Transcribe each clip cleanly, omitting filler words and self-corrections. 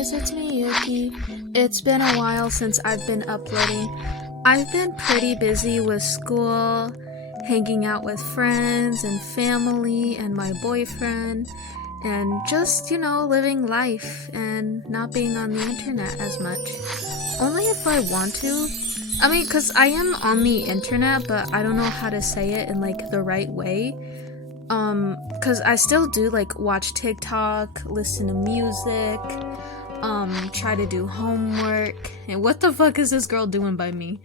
guys, it's me, Yuki. It's been a while since I've been uploading. I've been pretty busy with school, hanging out with friends and family and my boyfriend, and just, living life and not being on the internet as much. Only if I want to. Because I am on the internet, but I don't know how to say it in, the right way. Because I still do, watch TikTok, listen to music, try to do homework. And what the fuck is this girl doing by me?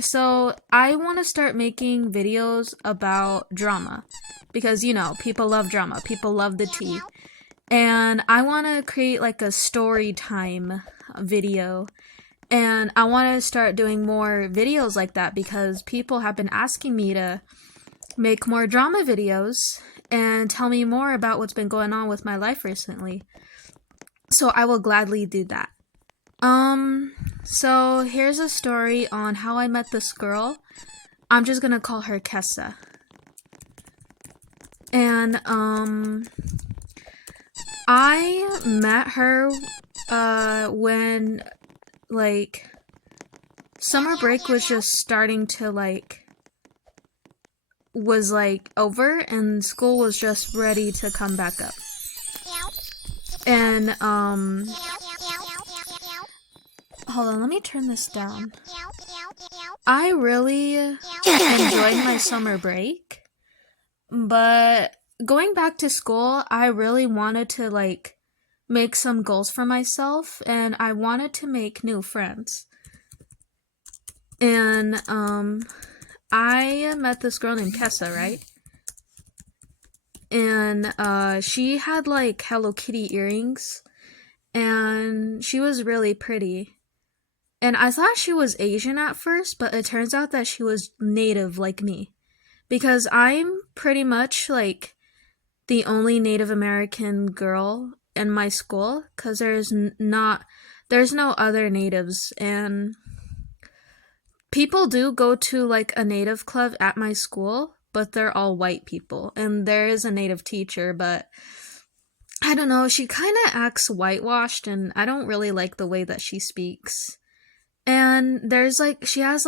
So I want to start making videos about drama. Because, people love drama. People love the tea. And I want to create, a story time video. And I want to start doing more videos like that because people have been asking me to make more drama videos and tell me more about what's been going on with my life recently. So I will gladly do that. So here's a story on how I met this girl. I'm just gonna call her Kessa. And, I met her, when, summer break was just starting to, was over and school was just ready to come back up. And hold on, let me turn this down. I really enjoyed my summer break, but going back to school, I really wanted to make some goals for myself, and I wanted to make new friends. And I met this girl named Kessa, right? And she had Hello Kitty earrings, and she was really pretty. And I thought she was Asian at first, but it turns out that she was native like me. Because I'm pretty much the only Native American girl in my school, because there's no other natives. And people do go to a native club at my school, but they're all white people. And there is a native teacher, but I don't know, she kind of acts whitewashed, and I don't really like the way that she speaks. And there's she has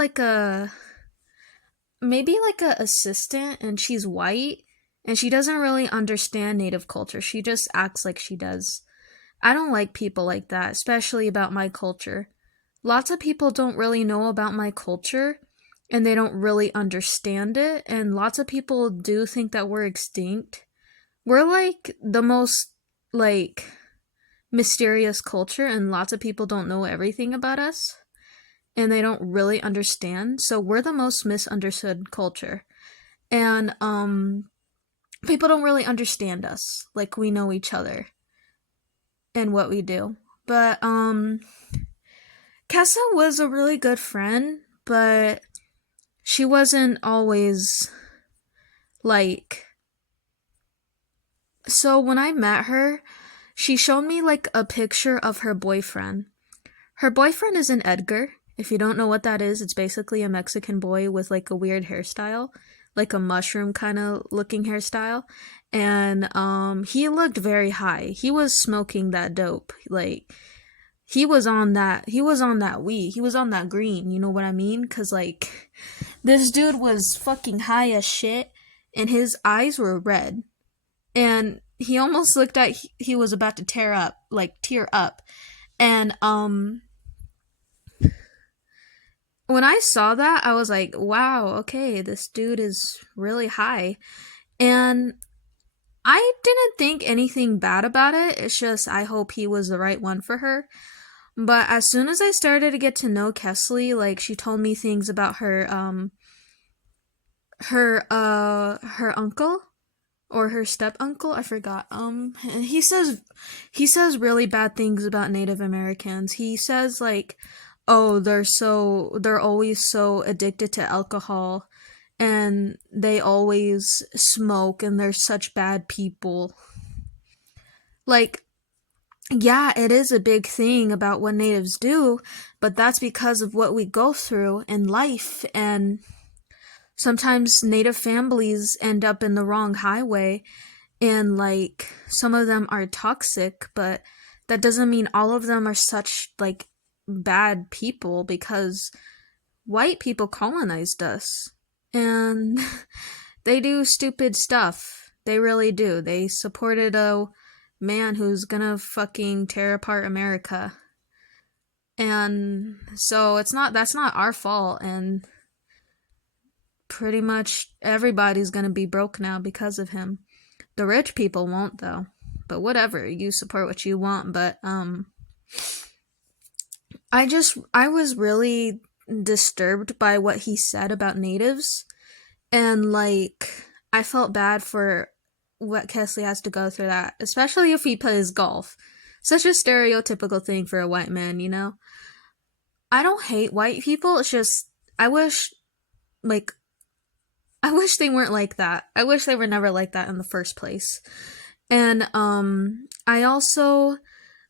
maybe a assistant, and she's white, and she doesn't really understand native culture. She just acts like she does. I don't like people like that, especially about my culture. Lots of people don't really know about my culture, and they don't really understand it, and lots of people do think that we're extinct. We're the most mysterious culture, and lots of people don't know everything about us, and they don't really understand. So we're the most misunderstood culture, and people don't really understand us like we know each other and what we do. But Kessa was a really good friend, but she wasn't always so when I met her, she showed me a picture of her boyfriend. Her boyfriend is an Edgar. If you don't know what that is, it's basically a Mexican boy with a weird hairstyle, a mushroom kind of looking hairstyle. And he looked very high. He was smoking that dope. He was on that weed. He was on that green, you know what I mean? Cause this dude was fucking high as shit, and his eyes were red. And he almost looked like he was about to tear up. And when I saw that, I was like, wow, okay, this dude is really high. And I didn't think anything bad about it. It's just I hope he was the right one for her. But as soon as I started to get to know Kesley, she told me things about her uncle or her step uncle, I forgot. He says really bad things about Native Americans. He says oh, they're always so addicted to alcohol, and they always smoke, and they're such bad people. Yeah, it is a big thing about what natives do, but that's because of what we go through in life, and sometimes native families end up in the wrong highway, and some of them are toxic, but that doesn't mean all of them are such like bad people, because white people colonized us and they do stupid stuff. They really do. They supported a man who's gonna fucking tear apart America. And so that's not our fault, and pretty much everybody's gonna be broke now because of him. The rich people won't though. But whatever, you support what you want, but I was really disturbed by what he said about natives, and like I felt bad for what Kesley has to go through that, especially if he plays golf. Such a stereotypical thing for a white man, you know? I don't hate white people, it's just I wish like I wish they weren't like that. I wish they were never like that in the first place. And I also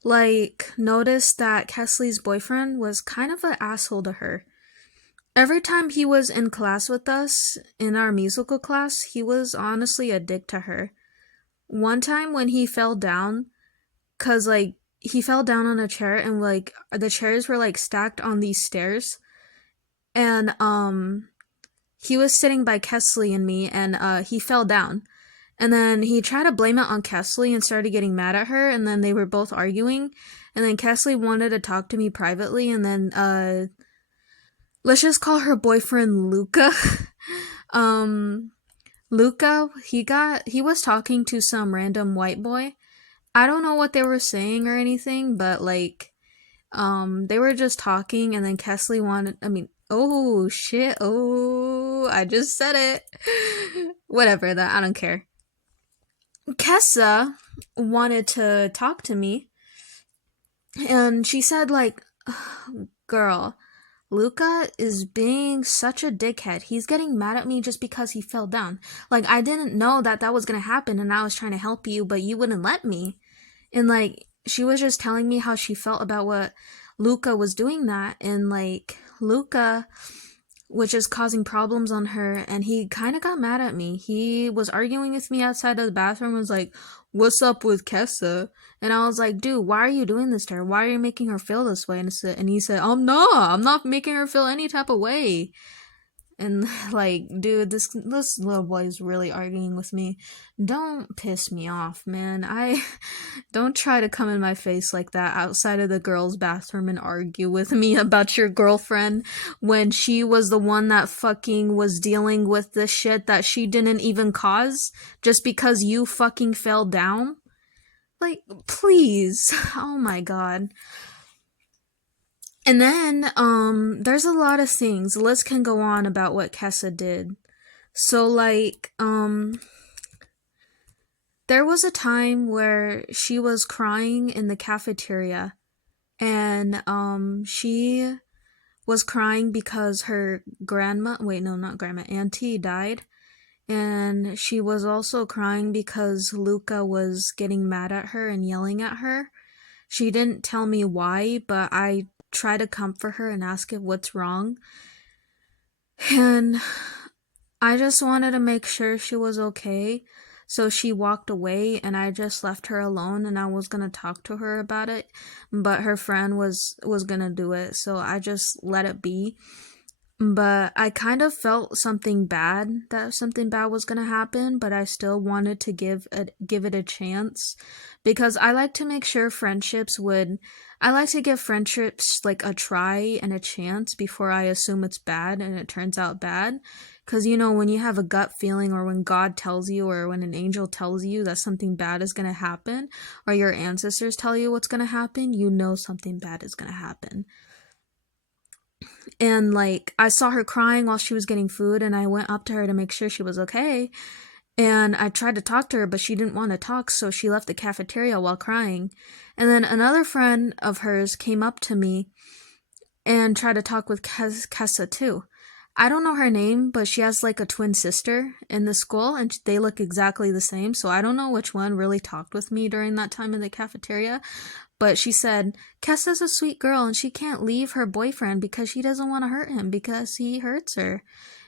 like noticed that Kesley's boyfriend was kind of an asshole to her. Every time he was in class with us, in our musical class, he was honestly a dick to her. One time when he fell down, cause like he fell down on a chair and like the chairs were like stacked on these stairs, and he was sitting by Kesley and me, and he fell down. And then he tried to blame it on Kesley and started getting mad at her, and then they were both arguing. And then Kesley wanted to talk to me privately, and then let's just call her boyfriend Luca. um Luca, he was talking to some random white boy. I don't know what they were saying or anything, but like they were just talking, and then Kesley wanted, I mean, oh shit, oh, I just said it. Whatever, that I don't care. Kessa wanted to talk to me, and she said like, girl, Luca is being such a dickhead. He's getting mad at me just because he fell down. Like, I didn't know that that was gonna happen, and I was trying to help you, but you wouldn't let me. And like, she was just telling me how she felt about what Luca was doing that, and like, Luca was just causing problems on her, and he kind of got mad at me. He was arguing with me outside of the bathroom, was like, what's up with Kessa? And I was like, dude, why are you doing this to her? Why are you making her feel this way? And he said, I'm not making her feel any type of way. And like, dude, this little boy is really arguing with me. Don't piss me off, man. I don't try to come in my face like that outside of the girls' bathroom and argue with me about your girlfriend when she was the one that fucking was dealing with the shit that she didn't even cause just because you fucking fell down. Like, please. Oh my god. And then, there's a lot of things. The list can go on about what Kessa did. So, like, there was a time where she was crying in the cafeteria, and, she was crying because her grandma, wait, no, not grandma, auntie died. And she was also crying because Luca was getting mad at her and yelling at her. She didn't tell me why, but I try to comfort her and ask her what's wrong. And I just wanted to make sure she was okay. So she walked away, and I just left her alone, and I was going to talk to her about it, but her friend was going to do it. So I just let it be. But I kind of felt that something bad was gonna happen, but I still wanted to give it a chance, because I like to make sure I like to give friendships like a try and a chance before I assume it's bad and it turns out bad. Because you know, when you have a gut feeling, or when God tells you, or when an angel tells you that something bad is gonna happen, or your ancestors tell you what's gonna happen, you know something bad is gonna happen. And like, I saw her crying while she was getting food, and I went up to her to make sure she was okay. And I tried to talk to her, but she didn't want to talk, so she left the cafeteria while crying. And then another friend of hers came up to me and tried to talk with Kessa too. I don't know her name, but she has like a twin sister in the school and they look exactly the same. So I don't know which one really talked with me during that time in the cafeteria. But she said, Kessa's a sweet girl and she can't leave her boyfriend because she doesn't want to hurt him because he hurts her.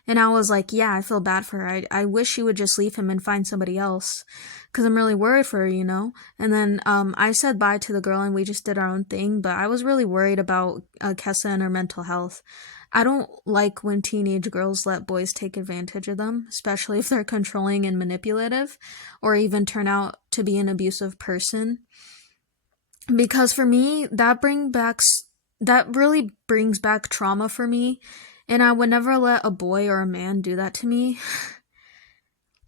And I was like, yeah, I feel bad for her. I wish she would just leave him and find somebody else because I'm really worried for her, you know? And then I said bye to the girl and we just did our own thing. But I was really worried about Kessa and her mental health. I don't like when teenage girls let boys take advantage of them, especially if they're controlling and manipulative or even turn out to be an abusive person. Because for me, that really brings back trauma for me, and I would never let a boy or a man do that to me.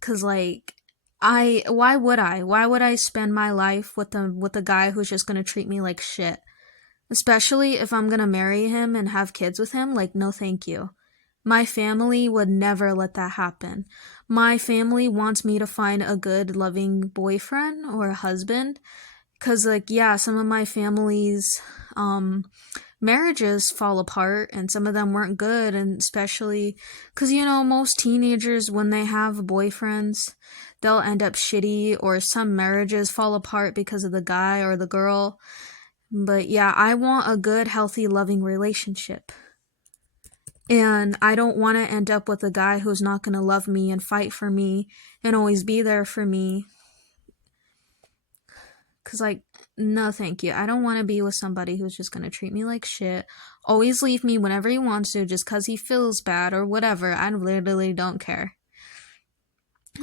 Cause like why would I? Why would I spend my life with a guy who's just gonna treat me like shit? Especially if I'm gonna marry him and have kids with him, like, no thank you. My family would never let that happen. My family wants me to find a good, loving boyfriend or a husband. Cause, like, yeah, some of my family's marriages fall apart and some of them weren't good. And especially because, you know, most teenagers, when they have boyfriends, they'll end up shitty, or some marriages fall apart because of the guy or the girl. But yeah, I want a good, healthy, loving relationship. And I don't want to end up with a guy who's not going to love me and fight for me and always be there for me. Because, like, no, thank you. I don't want to be with somebody who's just going to treat me like shit, always leave me whenever he wants to just because he feels bad or whatever. I literally don't care.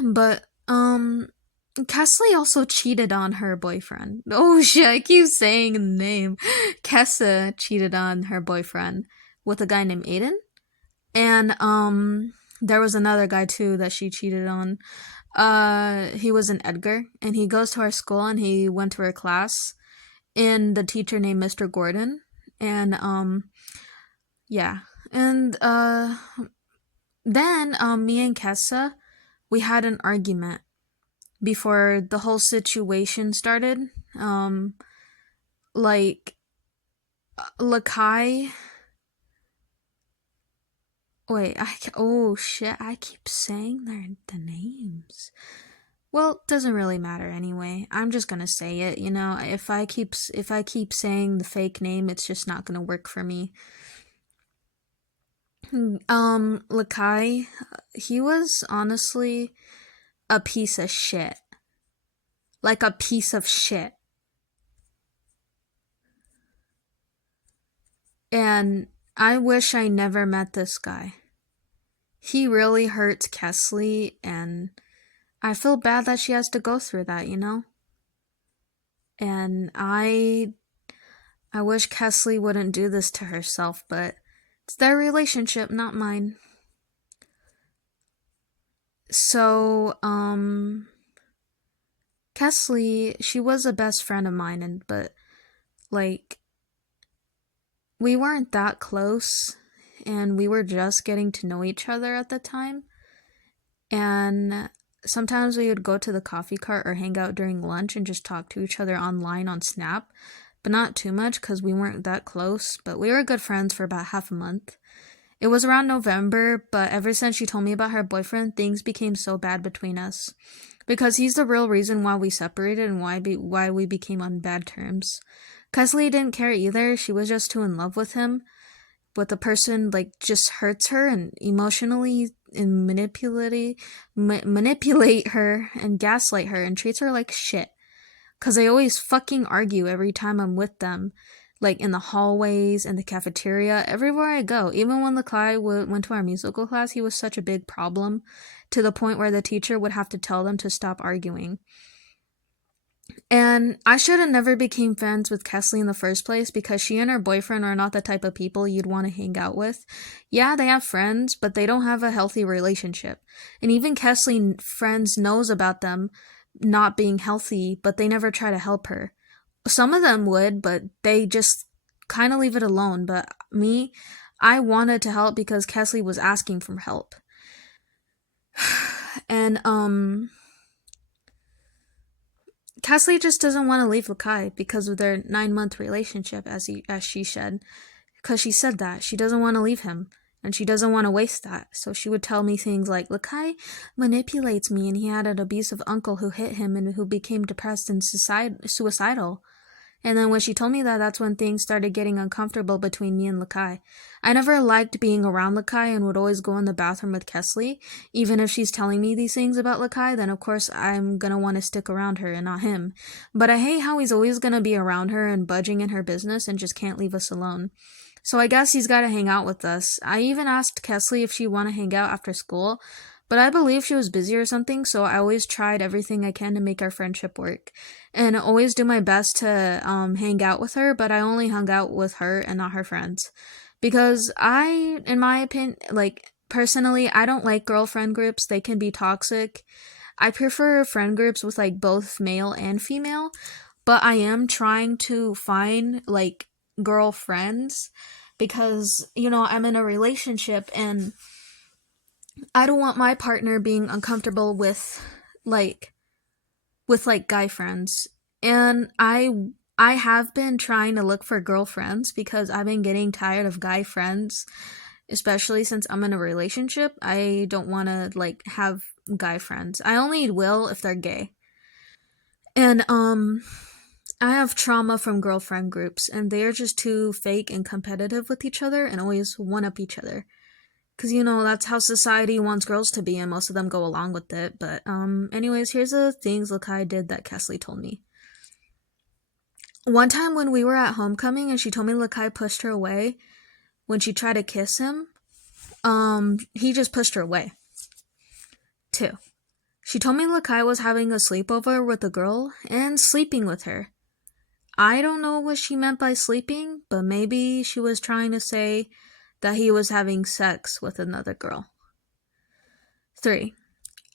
But, Kesley also cheated on her boyfriend. Oh shit, I keep saying the name. Kessa cheated on her boyfriend with a guy named Aiden. And there was another guy too that she cheated on. He was an Edgar, and he goes to our school and he went to her class, and the teacher named Mr. Gordon. And yeah. And then me and Kessa, we had an argument before the whole situation started. Like, Lakai. Wait, oh shit, I keep saying the names. Well, doesn't really matter anyway. I'm just gonna say it, you know. If I keep saying the fake name, it's just not gonna work for me. Lakai, he was honestly a piece of shit. Like a piece of shit. And I wish I never met this guy. He really hurts Kesley, and I feel bad that she has to go through that, you know? And I wish Kesley wouldn't do this to herself, but it's their relationship, not mine. So, Kesley, she was a best friend of mine, but like, we weren't that close, and we were just getting to know each other at the time. And sometimes we would go to the coffee cart or hang out during lunch and just talk to each other online on Snap, but not too much because we weren't that close. But we were good friends for about half a month. It was around November, but ever since she told me about her boyfriend, things became so bad between us. Because he's the real reason why we separated and why we became on bad terms. Kesley didn't care either. She was just too in love with him. But the person, like, just hurts her and emotionally and manipulate her and gaslight her and treats her like shit. Because they always fucking argue every time I'm with them. Like, in the hallways, in the cafeteria, everywhere I go. Even when Lakai went to our musical class, he was such a big problem, to the point where the teacher would have to tell them to stop arguing. And I should have never became friends with Kesley in the first place, because she and her boyfriend are not the type of people you'd want to hang out with. Yeah, they have friends, but they don't have a healthy relationship. And even Kesley friends knows about them not being healthy, but they never try to help her. Some of them would, but they just kind of leave it alone. But me, I wanted to help because Kesley was asking for help. And Kesley just doesn't want to leave Lakai because of their 9-month relationship, as she said. Because she said that. She doesn't want to leave him. and she doesn't want to waste that. So she would tell me things like, Lakai manipulates me, and he had an abusive uncle who hit him and who became depressed and suicidal. And then when she told me that, that's when things started getting uncomfortable between me and Lakai. I never liked being around Lakai and would always go in the bathroom with Kesley. Even if she's telling me these things about Lakai, then of course I'm gonna want to stick around her and not him. But I hate how he's always gonna be around her and budging in her business and just can't leave us alone. So I guess he's gotta hang out with us. I even asked Kesley if she wanna hang out after school, but I believe she was busy or something, so I always tried everything I can to make our friendship work. And always do my best to hang out with her, but I only hung out with her and not her friends. Because in my opinion, like, personally, I don't like girlfriend groups. They can be toxic. I prefer friend groups with, like, both male and female, but I am trying to find, like, girlfriends because, I'm in a relationship and I don't want my partner being uncomfortable like with guy friends. And I have been trying to look for girlfriends because I've been getting tired of guy friends, especially since I'm in a relationship. I don't want to like have guy friends. I only will if they're gay. And I have trauma from girlfriend groups and they're just too fake and competitive with each other and always one up each other. Cause that's how society wants girls to be, and most of them go along with it. But anyways, here's the things Lakai did that Kesley told me. One time when we were at homecoming, and she told me Lakai pushed her away when she tried to kiss him. He just pushed her away. 2. She told me Lakai was having a sleepover with a girl and sleeping with her. I don't know what she meant by sleeping, but maybe she was trying to say that he was having sex with another girl. 3.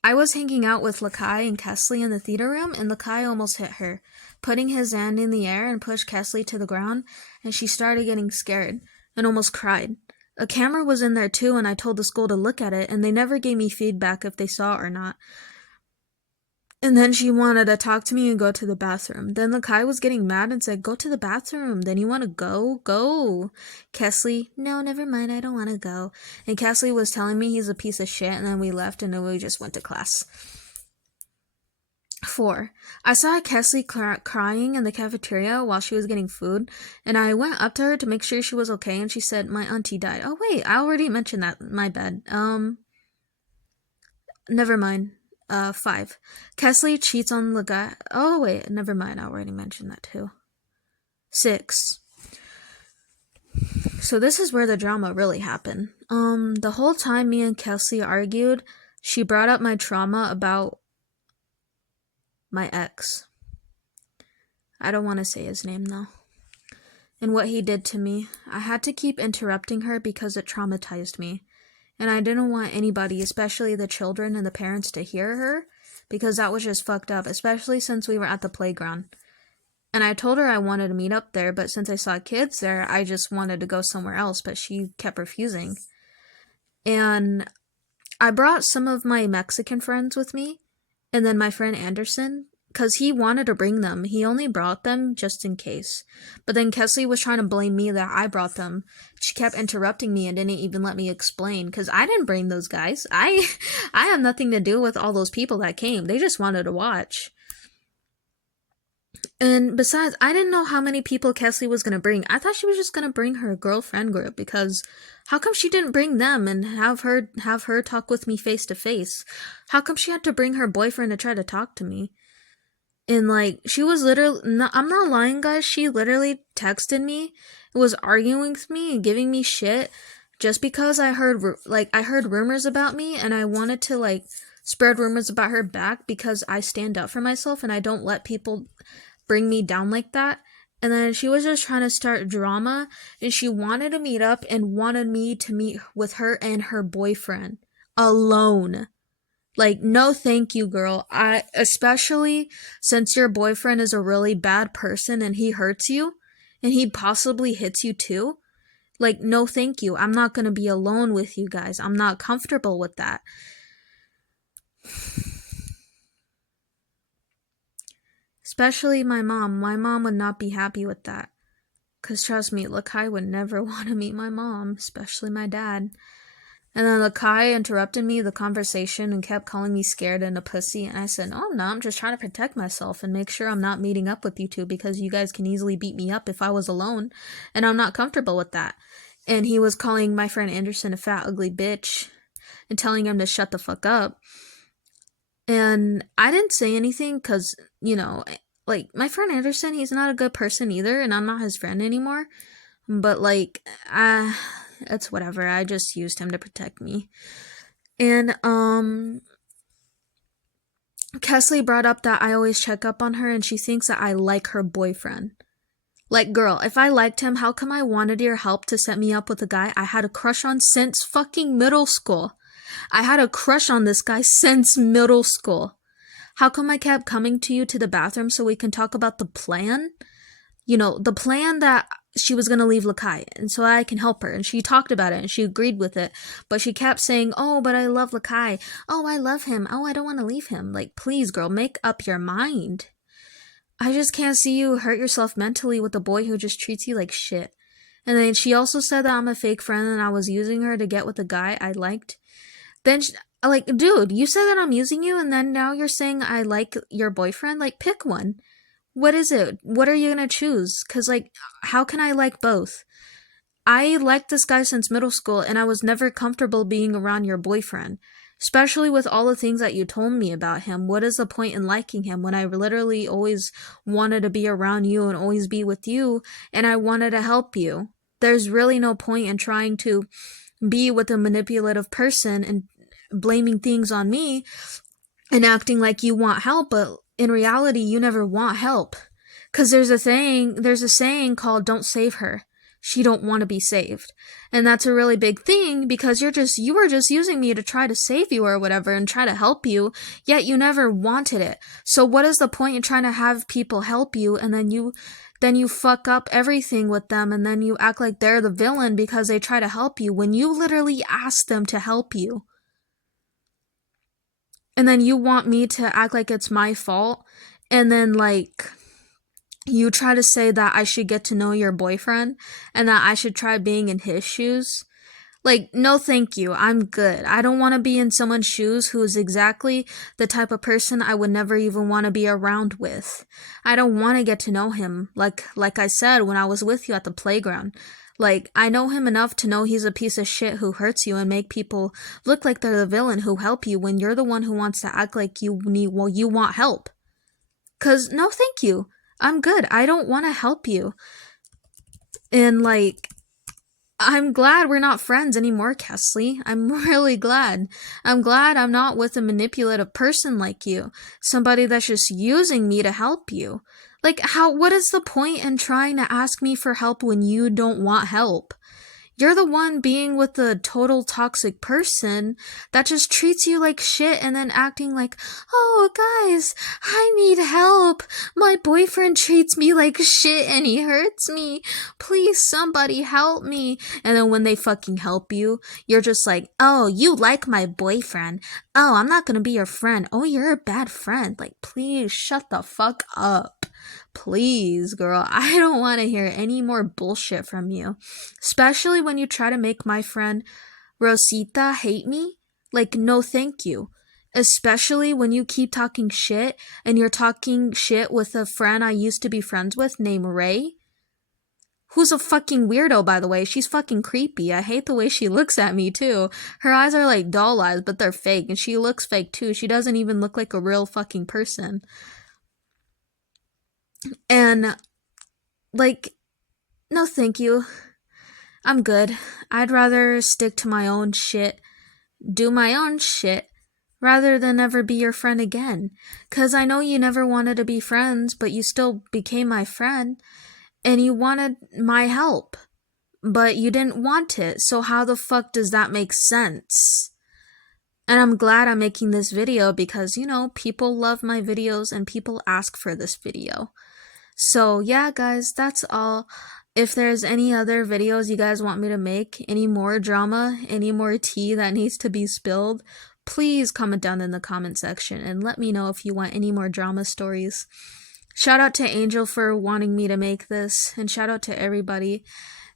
I was hanging out with Lakai and Kesley in the theater room, and Lakai almost hit her, putting his hand in the air and pushed Kesley to the ground, and she started getting scared and almost cried. A camera was in there too, and I told the school to look at it, and they never gave me feedback if they saw it or not. And then she wanted to talk to me and go to the bathroom. Then Lakai was getting mad and said, go to the bathroom. Then you want to go? Go. Kesley, no, never mind. I don't want to go. And Kesley was telling me he's a piece of shit. And then we left and then we just went to class. 4. I saw Kesley crying in the cafeteria while she was getting food. And I went up to her to make sure she was okay. And she said, my auntie died. Oh, wait. I already mentioned that. My bad. Never mind. 5. Kesley cheats on the guy. Oh, wait, never mind. I already mentioned that too. 6. So this is where the drama really happened. The whole time me and Kesley argued, she brought up my trauma about my ex. I don't want to say his name though. And what he did to me. I had to keep interrupting her because it traumatized me. And I didn't want anybody, especially the children and the parents, to hear her, because that was just fucked up, especially since we were at the playground. And I told her I wanted to meet up there, but since I saw kids there, I just wanted to go somewhere else, but she kept refusing. And I brought some of my Mexican friends with me, and then my friend Anderson, because he wanted to bring them. He only brought them just in case. But then Kesley was trying to blame me that I brought them. She kept interrupting me and didn't even let me explain, because I didn't bring those guys. I have nothing to do with all those people that came. They just wanted to watch. And besides, I didn't know how many people Kesley was going to bring. I thought she was just going to bring her girlfriend group, because how come she didn't bring them and have her talk with me face to face? How come she had to bring her boyfriend to try to talk to me? And like, she was literally, I'm not lying, guys, she literally texted me, was arguing with me and giving me shit just because I heard rumors about me, and I wanted to like spread rumors about her back because I stand up for myself and I don't let people bring me down like that. And then she was just trying to start drama, and she wanted to meet up and wanted me to meet with her and her boyfriend alone. Like, no thank you, girl. Especially since your boyfriend is a really bad person and he hurts you and he possibly hits you too. Like, no thank you. I'm not going to be alone with you guys. I'm not comfortable with that. Especially my mom. My mom would not be happy with that. Because trust me, Lakai would never want to meet my mom, especially my dad. And then Lakai interrupted me, the conversation, and kept calling me scared and a pussy. And I said, no, I'm not. I'm just trying to protect myself and make sure I'm not meeting up with you two because you guys can easily beat me up if I was alone. And I'm not comfortable with that. And he was calling my friend Anderson a fat, ugly bitch and telling him to shut the fuck up. And I didn't say anything because, you know, like, my friend Anderson, he's not a good person either, and I'm not his friend anymore. But, like, it's whatever. I just used him to protect me. And, Kesley brought up that I always check up on her, and she thinks that I like her boyfriend. Like, girl, if I liked him, how come I wanted your help to set me up with a guy I had a crush on since fucking middle school? I had a crush on this guy since middle school. How come I kept coming to you to the bathroom so we can talk about the plan? You know, the plan that she was going to leave Lakai, and so I can help her. And she talked about it, and she agreed with it. But she kept saying, oh, but I love Lakai. Oh, I love him. Oh, I don't want to leave him. Like, please, girl, make up your mind. I just can't see you hurt yourself mentally with a boy who just treats you like shit. And then she also said that I'm a fake friend and I was using her to get with a guy I liked. Then, like, dude, you said that I'm using you, and then now you're saying I like your boyfriend? Like, pick one. What is it? What are you gonna choose? Because, like, how can I like both? I liked this guy since middle school, and I was never comfortable being around your boyfriend. Especially with all the things that you told me about him. What is the point in liking him when I literally always wanted to be around you and always be with you, and I wanted to help you? There's really no point in trying to be with a manipulative person and blaming things on me and acting like you want help, but in reality you never want help. Because there's a saying called don't save her, she don't want to be saved. And that's a really big thing because you were just using me to try to save you or whatever and try to help you, yet you never wanted it. So what is the point in trying to have people help you and then you fuck up everything with them, and then you act like they're the villain because they try to help you when you literally asked them to help you? And then you want me to act like it's my fault, and then, like, you try to say that I should get to know your boyfriend and that I should try being in his shoes. Like, no thank you, I'm good. I don't want to be in someone's shoes who is exactly the type of person I would never even want to be around with. I don't want to get to know him, like I said when I was with you at the playground. Like, I know him enough to know he's a piece of shit who hurts you and make people look like they're the villain who help you when you're the one who wants to act like you want help. 'Cause no thank you, I'm good. I don't want to help you. And, like, I'm glad we're not friends anymore, Kesley. I'm really glad. I'm glad I'm not with a manipulative person like you. Somebody that's just using me to help you. Like, what is the point in trying to ask me for help when you don't want help? You're the one being with the total toxic person that just treats you like shit and then acting like, oh, guys, I need help. My boyfriend treats me like shit and he hurts me. Please, somebody help me. And then when they fucking help you, you're just like, oh, you like my boyfriend. Oh, I'm not gonna be your friend. Oh, you're a bad friend. Like, please shut the fuck up. Please, girl, I don't want to hear any more bullshit from you. Especially when you try to make my friend Rosita hate me. Like, no thank you. Especially when you keep talking shit and you're talking shit with a friend I used to be friends with named Ray. Who's a fucking weirdo, by the way. She's fucking creepy. I hate the way she looks at me, too. Her eyes are like doll eyes, but they're fake, and she looks fake, too. She doesn't even look like a real fucking person. And, like, no thank you. I'm good. I'd rather stick to my own shit, do my own shit, rather than ever be your friend again. 'Cause I know you never wanted to be friends, but you still became my friend, and you wanted my help, but you didn't want it, so how the fuck does that make sense? And I'm glad I'm making this video because, you know, people love my videos and people ask for this video. So yeah, guys, that's all. If there's any other videos you guys want me to make, any more drama, any more tea that needs to be spilled, please comment down in the comment section and let me know if you want any more drama stories. Shout out to Angel for wanting me to make this, and shout out to everybody.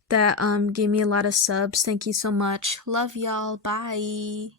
that gave me a lot of subs. Thank you so much. Love y'all. Bye.